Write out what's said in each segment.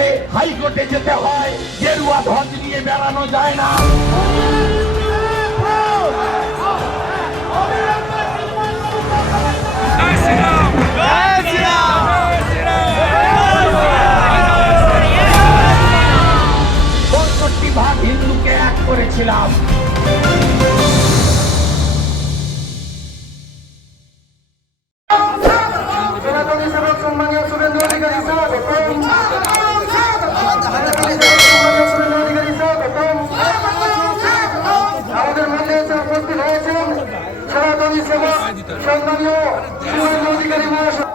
গেলে হাইকোর্টে যেতে হয় গেরুয়া ধ্বজ নিয়ে বেড়ানো যায় না হিন্দুকে এক করেছিলাম সনাতনী সেবক সম্মানীয় শুভেন্দু অধিকারী স্বাগতম শুভেন্দু অধিকারী স্বাগতম আমাদের মধ্যে এসে উপস্থিত হয়েছেন সনাতনী অধিকারী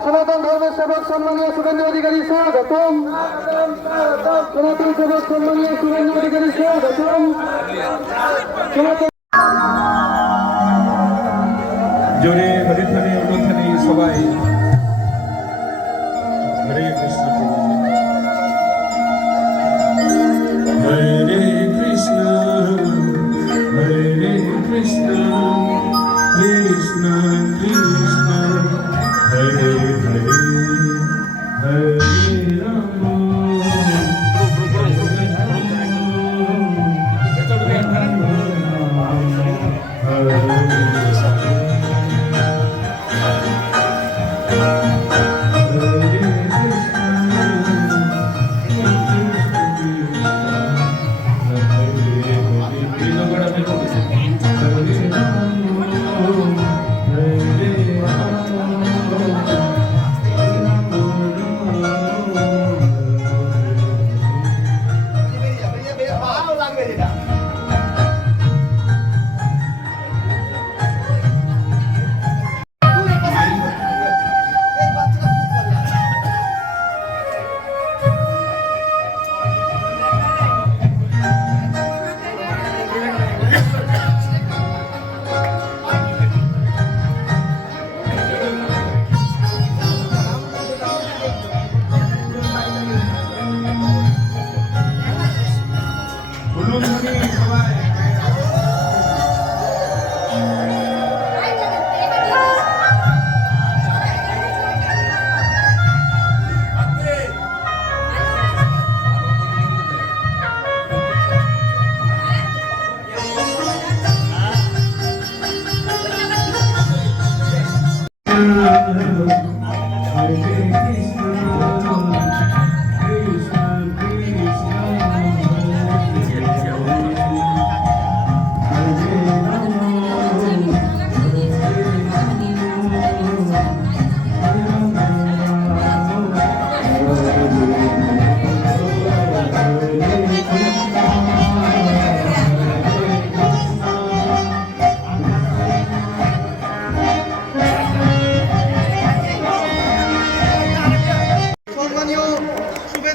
সনাতন ধর্মের সেবক সম্মানীয় শুভেন্দু অধিকারী স্বাগতম সনাতন সেবক সম্মানীয় শুভেন্দু অধিকারী স্বাগতম জোরে হরিধ্বনি অনুধ্বনি সবাই।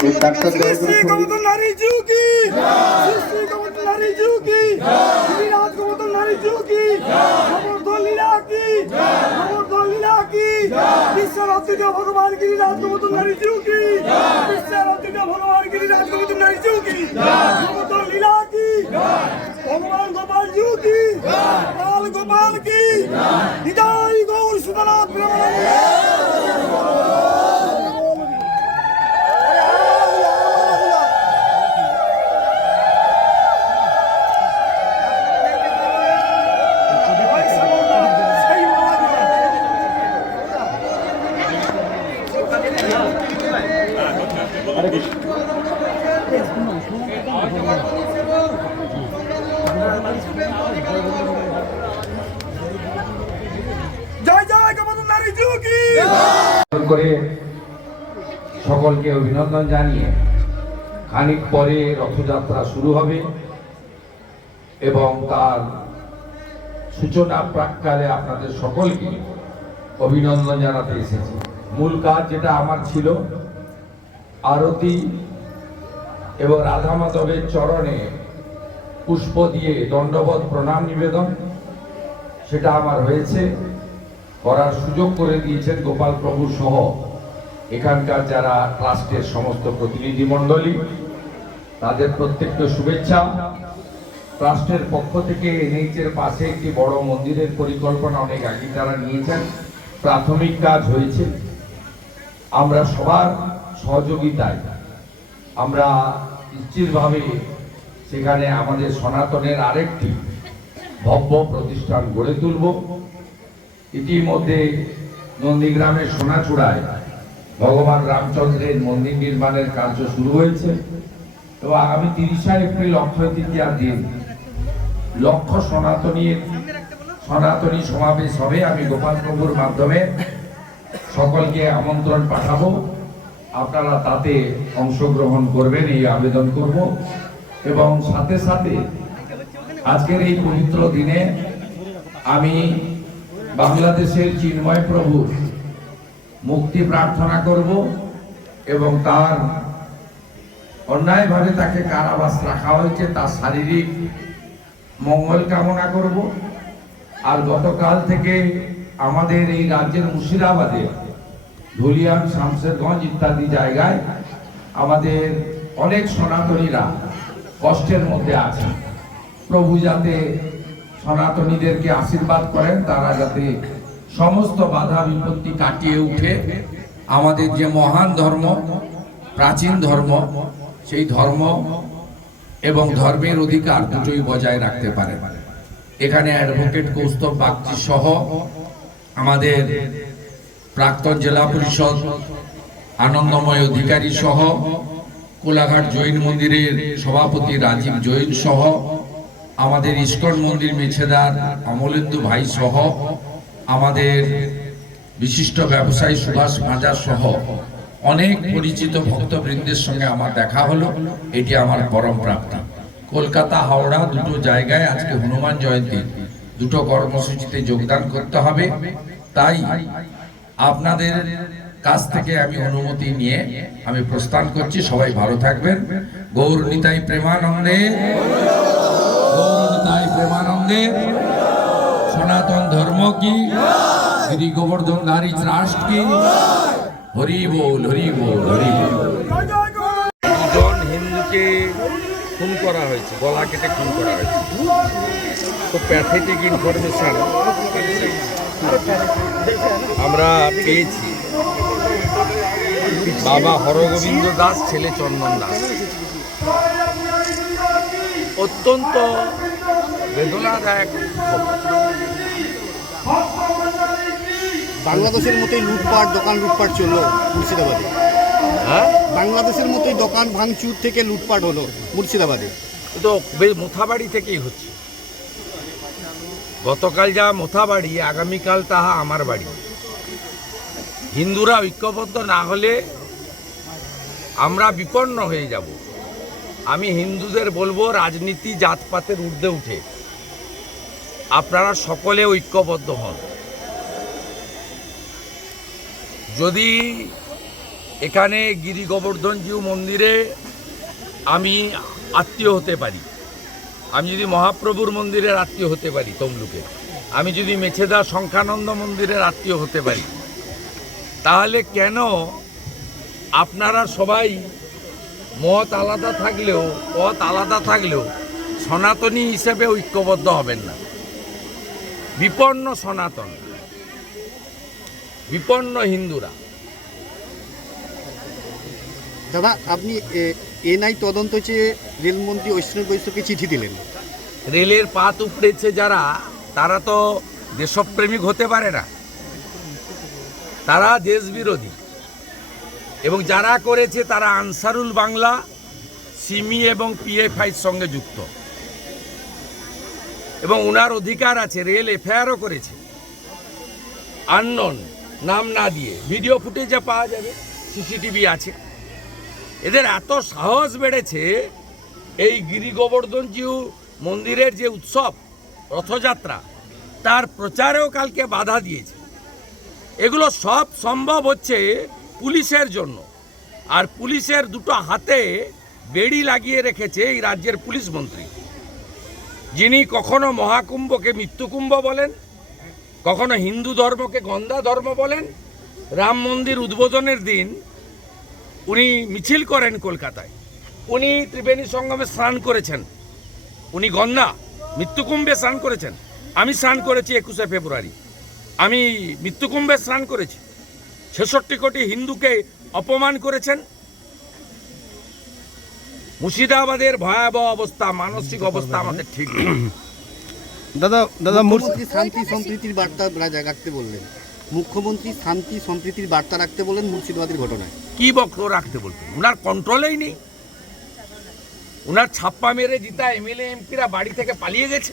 শুভেন্দু অধিকারী শ্রী গৌতম নারী যুগী। শ্রী গৌতম নারী যুগী। শ্রী রাজ নারী যুগী। সমর্থন লীলা কি সমর্থন লীলা কি বিশ্বের অদ্বিতীয় ভগবান গিরি রাজ নারী যুগী। বিশ্বের অদ্বিতীয় ভগবান গিরি রাজ নারী যুগী। সমর্থন লীলা কি ভগবান গোপাল যুগী। গোপাল গোপাল কি? হৃদয় গৌর সুতনাথ প্রেমানন্দ সকলকে অভিনন্দন জানিয়ে খানিক পরে রথযাত্রা শুরু হবে এবং তার সূচনা প্রাককালে আপনাদের সকলকে অভিনন্দন জানাতে এসেছি। মূল কাজ যেটা আমার ছিল, আরতি এবং রাধা মাধবের চরণে পুষ্প দিয়ে দণ্ডবত প্রণাম নিবেদন। সেটা আমার হয়েছে, করার সুযোগ করে দিয়েছেন গোপাল প্রভু সহ এখানকার যারা ট্রাস্টের সমস্ত প্রতিনিধি মণ্ডলী তাদের প্রত্যেককে শুভেচ্ছা। ট্রাস্টের পক্ষ থেকে এনএইচের পাশে একটি বড় মন্দিরের পরিকল্পনা অনেক আগে তারা নিয়েছেন। প্রাথমিক কাজ হয়েছে। আমরা সবার সহযোগিতায়, আমরা নিশ্চিতভাবে সেখানে আমাদের সনাতনের আরেকটি ভব্য প্রতিষ্ঠান গড়ে তুলব। ইতিমধ্যে নন্দীগ্রামের সোনাচূড়ায় ভগবান রামচন্দ্রের মন্দির নির্মাণের কার্য শুরু হয়েছে এবং আগামী তিরিশা এপ্রিল অক্ষয় তৃতীয়ার দিন লক্ষ সনাতনীর সনাতনী সমাবেশ হবে। আমি গোপাল প্রভুর মাধ্যমে সকলকে আমন্ত্রণ পাঠাবো। আপনারা তাতে অংশগ্রহণ করবেন, এই আবেদন করব। এবং সাথে সাথে আজকের এই পবিত্র দিনে আমি বাংলাদেশের চিন্ময় প্রভু মুক্তি প্রার্থনা করব এবং তার অন্যায়ভাবে তাকে কারাবাস রাখা হয়েছে, তার শারীরিক মঙ্গল কামনা করব। আর গতকাল থেকে আমাদের এই রাজ্যের মুর্শিদাবাদে ধুলিয়ান শামশেরগঞ্জ ইত্যাদি জায়গায় আমাদের অনেক সনাতনীরা কষ্টের মধ্যে আছেন। প্রভু যাতে সনাতনীদেরকে আশীর্বাদ করেন, তারা যাতে সমস্ত বাধা বিপত্তি কাটিয়ে উঠে। আমাদের যে মহান ধর্ম, প্রাচীন ধর্ম, সেই ধর্ম এবং ধর্মের অধিকার দুটোই বজায় রাখতে পারে। এখানে অ্যাডভোকেট কৌস্তব বাগচি সহ আমাদের প্রাক্তন জেলা পরিষদ, আনন্দময় অধিকারী সহ, কোলাঘাট জৈন মন্দিরের সভাপতি রাজীব জৈন সহ, আমাদের ইস্কন মন্দির মেছেদার অমলেন্দু ভাই সহ, আমাদের বিশিষ্ট ব্যবসায়ী সুভাষ মাজার সহ, অনেক পরিচিত ভক্তবৃন্দের সঙ্গে আমার দেখা হলো। এটি আমার পরম প্রাপ্তি। কলকাতা, হাওড়া দুটো জায়গায় আজকে হনুমান জয়ন্তী। দুটো কর্মসূচিতে যোগদান করতে হবে। তাই আপনাদের কাছ থেকে আমি অনুমতি নিয়ে আমি প্রস্থান করছি। সবাই ভালো থাকবেন। গৌর নিতাই প্রেমানন্দে। গৌর নিতাই প্রেমানন্দে। সনাতন ধর্ম কি? শ্রী গোবর্ধন ধারী ট্রাস্ট কি? হরি বল হরি বল হরি বল। হিন্দুকে খুন করা হয়েছে গলা কেটে খুন করা হয়েছে। তো প্যাথেটিক ইনফরমেশন আমরা পেয়েছি। বাবা হরগোবিন্দ দাস ছেলে চন্দন দাস। অত্যন্ত বেদনাদায়ক বাংলাদেশের মতোই লুটপাট দোকান লুটপাট চলল মুর্শিদাবাদে। হ্যাঁ? বাংলাদেশের মতোই দোকান ভাঙচুর থেকে লুটপাট হলো মুর্শিদাবাদে। তো বে- মোথাবাড়ি থেকেই হচ্ছে। গতকাল যা মোথাবাড়ি আগামীকাল তাহা আমার বাড়ি। হিন্দুরা ঐক্যবদ্ধ না হলে আমরা বিপন্ন হয়ে যাব। আমি হিন্দুদের বলব, রাজনীতি জাতপাতের ঊর্ধ্বে উঠে। আপনারা সকলে ঐক্যবদ্ধ হন। যদি এখানে গিরি গোবর্ধনজিউ মন্দিরে আমি আত্মীয় হতে পারি, আমি যদি মহাপ্রভুর মন্দিরের আত্মীয় হতে পারি তমলুকে, আমি যদি মেছেদা শঙ্খানন্দ মন্দিরের আত্মীয় হতে পারি তাহলে কেন আপনারা সবাই মত আলাদা থাকলেও পথ আলাদা থাকলেও সনাতনী হিসেবে ঐক্যবদ্ধ হবেন না? বিপন্ন সনাতন বিপন্ন হিন্দুরা। দাদা আপনি এনআই তদন্ত চেয়ে রেলমন্ত্রী ঐশ্বরিক বৈশ্যকে চিঠি দিলেন। রেলের পাত উপড়েছে যারা তারা তো দেশপ্রেমিক হতে পারে না। তারা দেশ বিরোধী। এবং যারা করেছে তারা আনসারুল বাংলা, সিমি এবং পিএফআইর সঙ্গে যুক্ত। এবং ওনার অধিকার আছে, রেল এফআইআরও করেছে। আননন, নাম না দিয়ে। ভিডিও ফুটেজে পাওয়া যাবে, সিসিটিভি আছে। এদের এত সাহস বেড়েছে, এই গিরি গোবর্ধনজিউ মন্দিরের যে উৎসব, রথযাত্রা, তার প্রচারেও কালকে বাধা দিয়েছে। এগুলো সব সম্ভব হচ্ছে পুলিশের জন্য। আর পুলিশের দুটো হাতে বেড়ি লাগিয়ে রেখেছে এই রাজ্যের পুলিশ মন্ত্রী। যিনি কখনো মহাকুম্ভকে মৃত্যুকুম্ভ বলেন, কখনো হিন্দু ধর্মকে গন্ধা ধর্ম বলেন, রাম মন্দির উদ্বোধনের দিন উনি মিছিল করেন কলকাতায়। উনি ত্রিবেণী সঙ্গমে স্নান করেছেন। উনি গন্না মৃত্যুকুম্ভে স্নান করেছেন। আমি স্নান করেছি একুশে ফেব্রুয়ারি। আমি মৃত্যুকুম্ভে স্নান করেছি। ছেষট্টি কোটি হিন্দুকে অপমান করেছেন। মুর্শিদাবাদের ভয়াবহ অবস্থা মানসিক অবস্থা আমাদের ঠিক দাদা দাদা মুখ্যমন্ত্রী শান্তি সম্প্রীতির বার্তা রাজা রাখতে বললেন। মুখ্যমন্ত্রী শান্তি সম্প্রীতির বার্তা রাখতে বললেন মুর্শিদাবাদের ঘটনায়। কি বক্তব্য রাখতে বলতেন ওনার কন্ট্রোলেই নেই। ওনার ছাপ্পা মেরে জিতা এমএলএ এমপিরা বাড়ি থেকে পালিয়ে গেছে।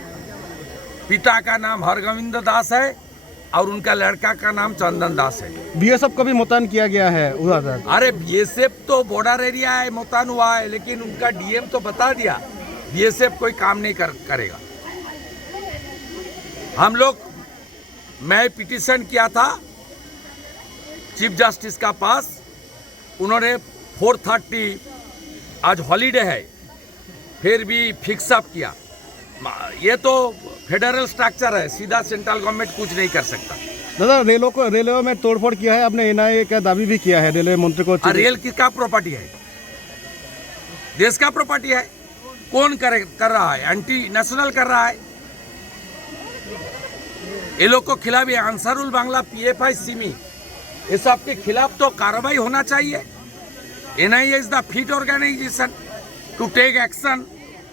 पिता का नाम हरगोविंद दास है और उनका लड़का का नाम चंदन दास है। बीएसएफ को भी मुतैन किया गया है उधर। अरे बीएसएफ तो बॉर्डर एरिया है मुतान हुआ है लेकिन उनका डीएम तो बता दिया बीएसएफ कोई काम नहीं कर, करेगा। हम लोग मैं पिटीशन किया था चीफ जस्टिस का पास उन्होंने 430 आज हॉलीडे है फिर भी फिक्स अप किया। ये तो फेडरल स्ट्रक्चर है सीधा सेंट्रल गवर्नमेंट कुछ नहीं कर सकता। दादा रेलों को रेलवे में तोड़फोड़ किया है आपने एनआईए का दावी भी किया है रेलवे मंत्री को रेल किसका प्रॉपर्टी है? देश का प्रॉपर्टी है? कौन करे कर रहा है? एंटी नेशनल कर रहा है? ये लोग को खिलाफ ये अंसारुल बांग्ला पीएफआई सिमी ये सब के खिलाफ तो कार्रवाई होना चाहिए। NIA is the fit organisation to take action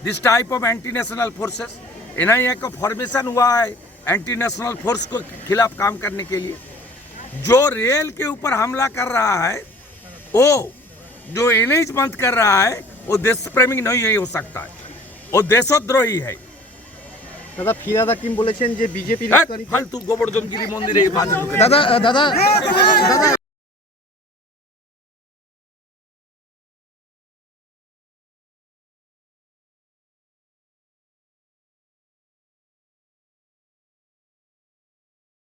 This type of anti national forces NIA का फॉर्मेशन हुआ है एंटी नेशनल फोर्स को खिलाफ काम करने के लिए जो रेल के ऊपर हमला कर रहा है वो जो एनएच बंद कर रहा है वो देश प्रेमी नहीं हो सकता है वो देशद्रोही है দাদা ফিরাদ হাকিম বলেছেন যে বিজেপির ধ্যাৎ, ফালতু গোবর্ধনগিরি মন্দিরে এই বাজে লোকেরা। দাদা দাদা দাদা